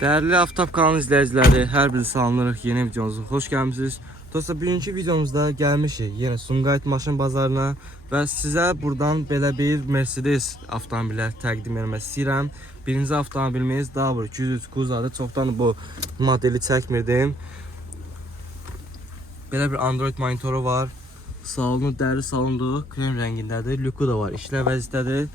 Değerli Aftab kanalı izleyicileri, her biri salamlarıq. Yeni videomuza hoş gəlmisiniz. Dostlar, bugünkü videomuzda gəlmişik yine Sumqayıt maşın bazarına ve size buradan belə bir Mercedes avtomobillər təqdim etmək istəyirəm. Birinci avtomobilimiz Dabur 203 Kuzadır. Çoxdan bu modeli çəkmirdim. Belə bir Android monitoru var. Salonu dəri salondur, krem rəngindədir. Lüku da var, işlə vəziyyətdədir.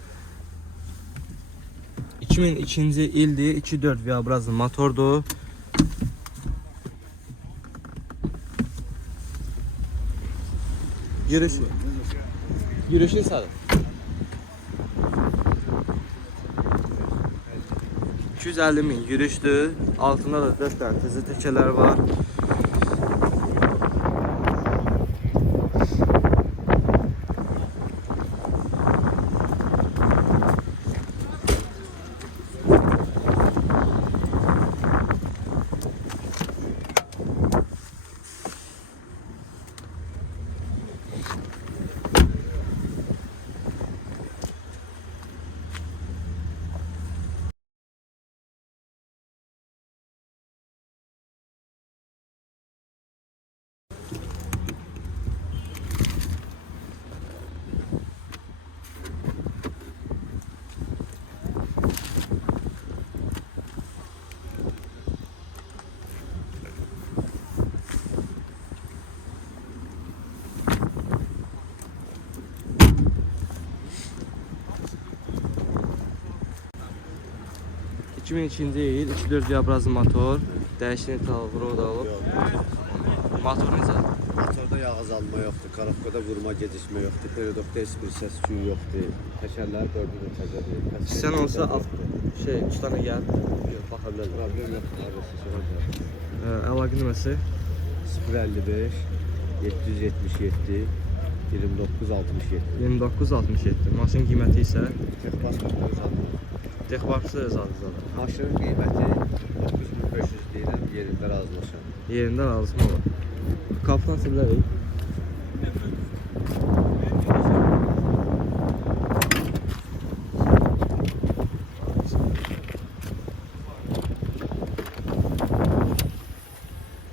2002-ci ildir, 2.4 V8 motordur. Yürüyüşün sadı. 250 min yürüyüşdür. Altında da 4 tane təzə təkələr var. İkinci il, 2.4 V8 motor, dəyişən talvuru da olub. Motor necə? Motorda yağ azalma yoxdur, karafkada vurma, gecikmə yoxdur, periodokda heç bir səs küyü yoxdur, təkərlər dördü təzədir. Sən olsa ustana gəl, baxa bilərlər. Problem yoxdur, Əlaqə nömrəsi 055 777 2967. 2967. Maşın qiyməti isə Tek pasportları zaten. texbarsı zaten. Maşının qiyməti 9500 deyilən yerində razılaşır. Yerində lazım olur. Qapını aça bilərik.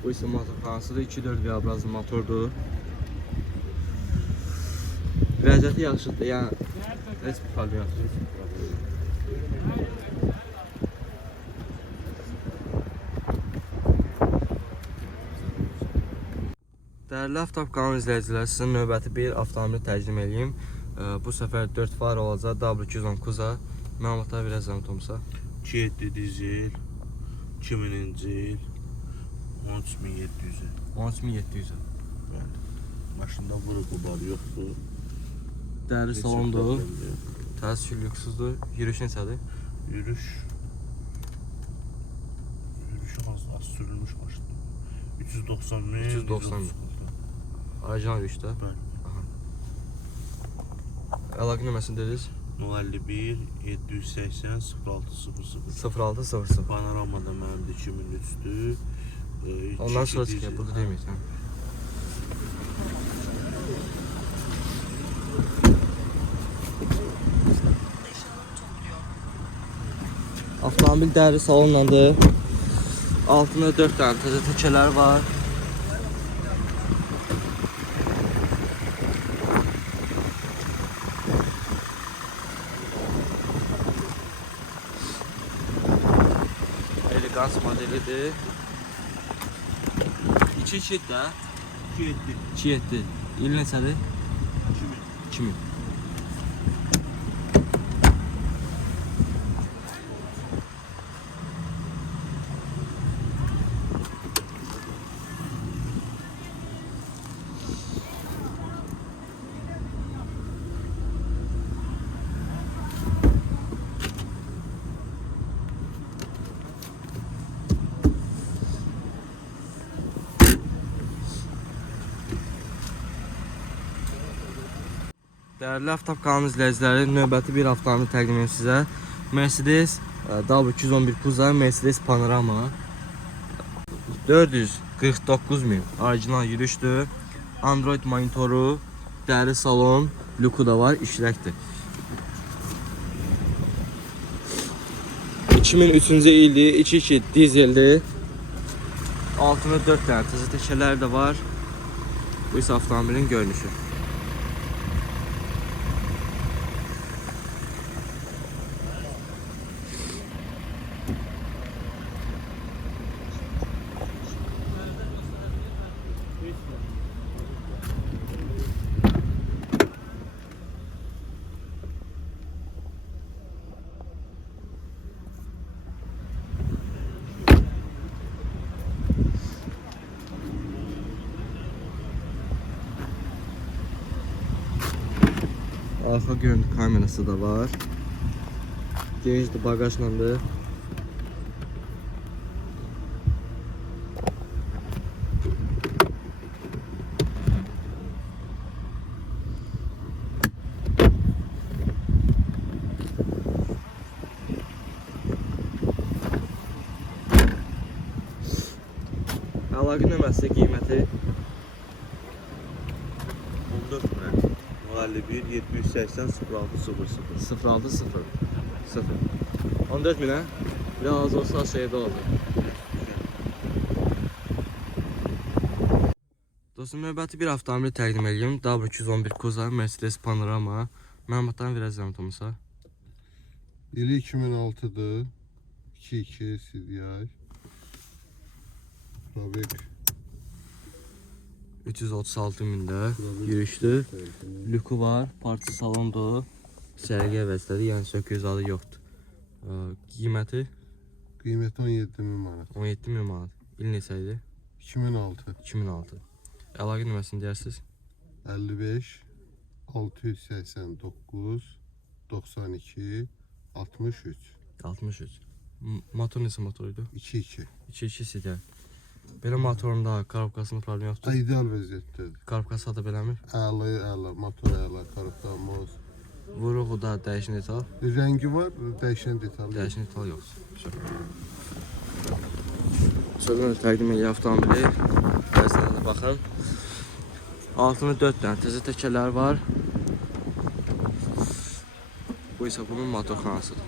Bu isə motorxanasıdır. 2.4 V8 motordur. Vəziyyəti yaxşıdır. Yəni heç bir problem yoxdur. Değerli Aftab kanalı izləyicilər, sizin növbəti bir avtomobil təqdim edeyim. Bu səfər 4 far olacaq, W210 Kuza. Məlumatlar verəcəm Tomsa. 2.7 dizel, 2000-ci il, 13700. 13700. Bəli. Maşında vurğu var, yoxdur. Dərli Heç bir salondur, problem yox. təzə lüksüzdür. Yürüyüş neçədir? Yürüyüş az sürülmüş maşındır. 390 min. 390 min. Ayrıca yürüyüşdə. Bəli. Əlaqə nömrəsini dediniz? 051 780 0600. 0600. Panoramada mənim də 2003'dür. Ondan sonra çıxıyor, burada deməyəcəm. Avtomobil dəri salonlandır. Altında 4 tane təzə təkələr var. Elegans modelidir. 2.7 də. 2.7. İl neçədir? 2000. Değerli Aftab kanalı izləyiciləri, növbəti bir avtomobil təqdim edim sizə. Mercedes W211 Kuza, Mercedes Panorama. 449 min orijinal yürüyüşdür. Android monitoru, dəri salon, lüku da var, işləkdir. 2003-cü ildir, 2.2 dizeldir. Altında 4 dənə təzə təkərlər də var. Bu isə avtomobilin görünüşü. Arxa görüntü kamerası da var. Genişdir, bagajlandı. Əlaqə nömrəsi, qiyməti 14 min. 51 780 0600. 0600. 14 minə? Biraz az olsa şeydə oldu. Dostum, növbəti bir avtomobil təqdim edeyim. W211 Kuza, Mercedes Panorama. Məlumatlarını verəcəm Tomasa. İli 2006'dır. 2.2 CDI. Probek 336 mində yürüyüşdür. Lüku var, parça salondur. Sərgiyə vəzlədir, yəni söküz adı yoxdur. Qiyməti kıymeti 17 bin manat. 17 min manat. İl neçə idi? 2006 2006. Əlaqə nömrəsini deyərsiniz? 55 689 92 63 63. Motor neçə motoruydu? 2.2. 2.2 CD. Belə motorunda karabkasında problem yoxdur. İdeal vəziyyətdədir. Karabkası da beləmir. Əla, motor əla, karıqdamız. Vuruğu da dəyişən detal. Rəngi var, dəyişən detal. Dəyişən detal yoxdur. Sonra təqdim edir avtomobili. Dərslərə də baxın. Altında 4 dənə təzə təkərlər var. Bu isə bunun motorxanasıdır.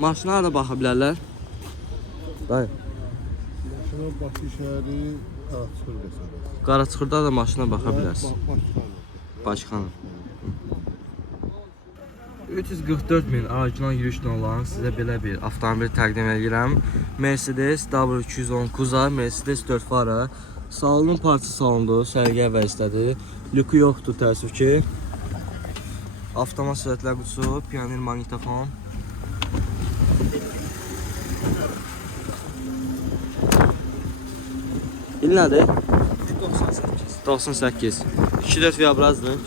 Maşınlara da baxa bilərlər. Dayı. Maşına Bakı şəhəri Qaraçıxır qəsəbəsi. Qaraçıxırda da maşına baxa bilərsiniz. Başxanım. 344 min orijinal yürüyüşlə olan sizə belə bir avtomobil təqdim edirəm. Mercedes W210 Kuza, Mercedes 4 fara. Salonun parça salondur, sərgiyə vəzlədir. Lüku yoxdur təəssüf ki. Avtomat sürətlər qutusu, pioner maqnitofon. İl nədir? 98. 98. 2.4 viabrazdır.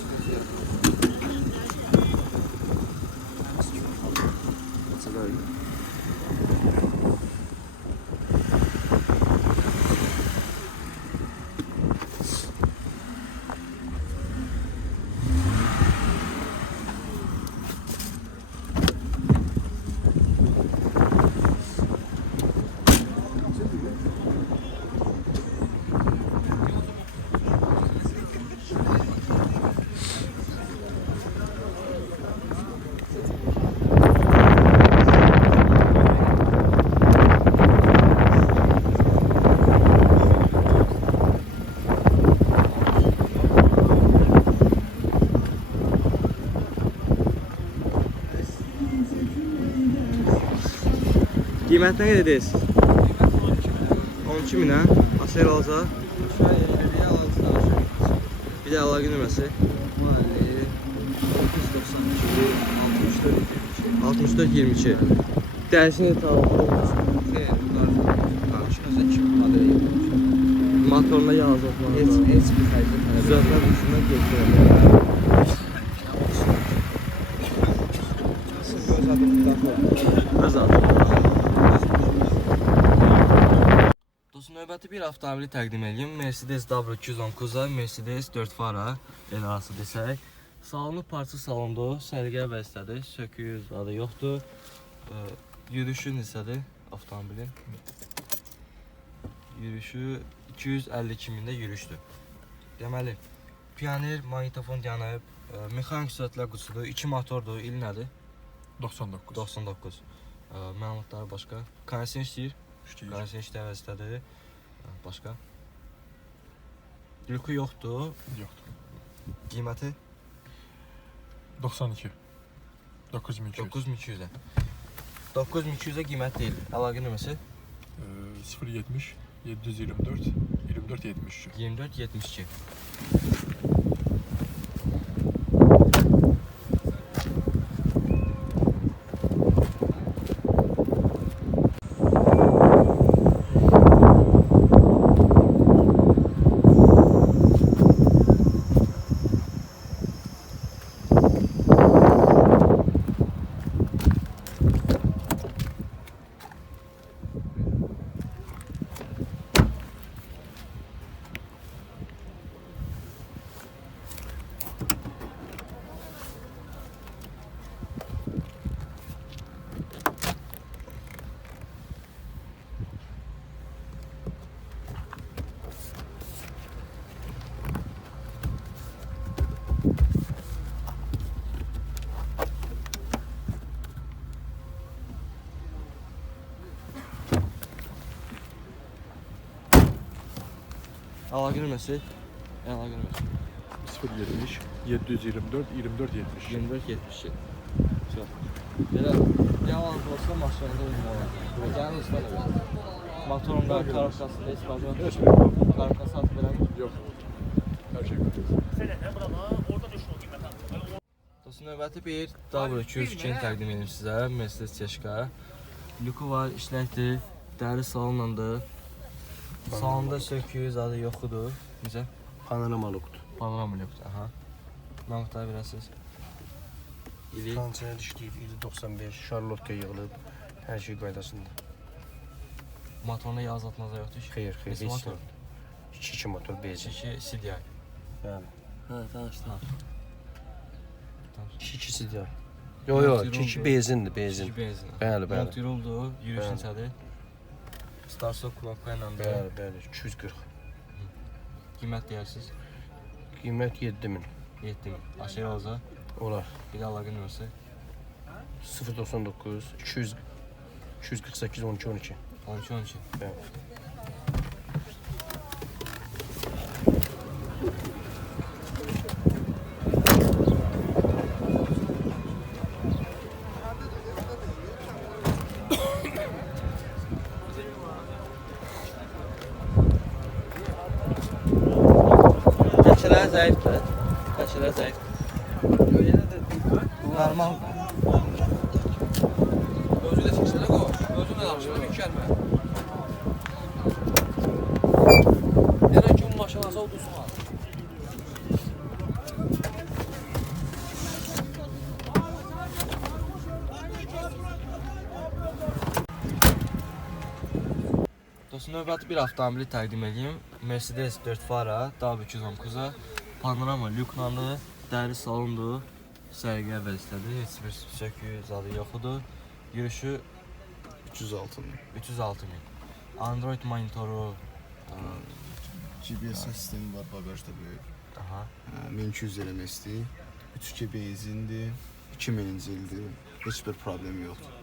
Qiymət nə qədər deyirsiniz? 12 minə. Asel alacaq. Bir də əlaqə nömrəsi. 992 64 64-22. Dəyişini tamam. Motoruna yağ azaltmaq. Heç bir xərcə tələb Düzəltmə üstündən götürürəm. Dostum, növbəti bir avtomobili təqdim edeyim. Mercedes W210 Kuza, Mercedes 4 fara, el arası desək. Salonu parça salondur, sərgiyə vəzifədir, söküyüz adı yoxdur. Yürüyüşü neçədir avtomobilin? Yürüyüşü 252 mində yürüyüşdür. Deməli, Pioneer, magnetofon yanıb, mexanik sürətlər qutusudur, 2 motordur, il nədir? 99. 99. Məlumatlar başqa. Kondisioner işləyir. Kondisioner işləyir vəzifədir. Başqa. Lüku yoxdur. Yoxdur. Qiyməti 92. 9200. 9200-ə. 9200-ə qiymət deyil. Əlaqə nömrəsi 070 724 24 72. 24 72. Əlaqə nömrəsi 070 724 24 72. 24 72. Belə yalan olsa maşında olmalı. Gəlin usta. Motorunda, karosasında heç problem yox. Heç bir problem. Karosası atıb eləmir. Yox. Hər şey kötü. Dostum, növbəti bir W202-ni təqdim edim sizə. Mercedes Çeşka. Lüku var, işləkdir, dəri salonlandır. Salonda söküyüz adı yoxudur. Necə? Panorama lukdur. Panorama lükudur. Aha. Məlumatları verəsiniz. İli Kondisioner işləyib, ili 95, Charlotte yığılıb, hər şey qaydasında. motoruna yağ azaltmazda yoxdur ki? Xeyr, xeyr, Neçə heç motor? nə. 2 motor benzin. 2 CDI. Bəli. Hə, danışdım. 2 CDI. Yox, yox, 2 benzindir, 2 benzin. benzin. Bəli, bəli. Montiroldur, yürüyüş Bəli. neçədir? Start-stop knopka ilə də Bəli, bəli, 240. qiymət deyərsiniz. Qiymət 7000. 7000. Aşağı olacaq. Olar. Bir də əlaqə nömrəsi 099 200 248 12 12. 12 12. Bəli. Qəşələr zəifdir. Qəşələr zəif. Normal. Özü də çıxsana qoy. Özü də danışır, bir kəlmə. Yenə ki, bu maşın azal dursun ha. Dostum, növbəti bir avtomobili təqdim edeyim. Mercedes 4 fara, W210 Kuza, panorama lüklandı, dəri salondur, sərgiyə vəzifədir, heç bir söküyü zadı yoxudur. Yürüyüşü 306 min. 306 min. Android monitoru, GPS sistemi var bagajda böyük. aha, 1200 eləməkdir. 3-2 benzindir. 2000-ci ildir. Heç bir problemi yoxdur.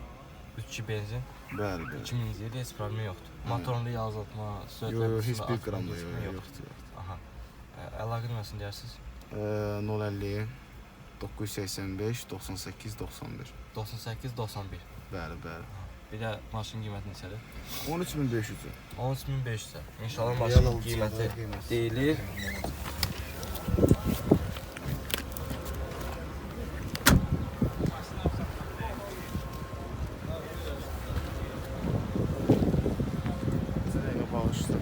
3-2 benzin, Bəli, bəli. 2000 ildir, heç problemi yoxdur. Motorunda yağ azaltma, Yox, sürətlər yox, heç qismində bir artırma, qram da keçmə yoxdur. Aha. Əlaqə nömrəsini deyərsiniz? 050 985 98 91. 98 91. Bəli, bəli. Bir də maşın qiyməti neçədir? 13500. 13500. İnşallah maşının qiyməti deyilir. üstə.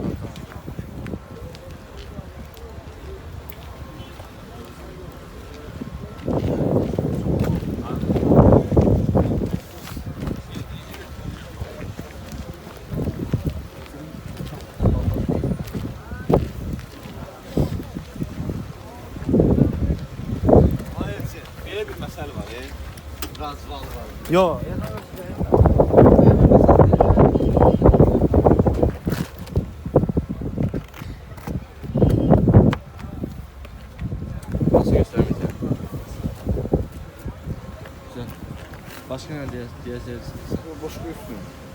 Belə bir məsələ var, razıval var. Yo, nasıl göstermeyeceğim? Güzel. Başka ne diyeceksiniz? Başka üstün.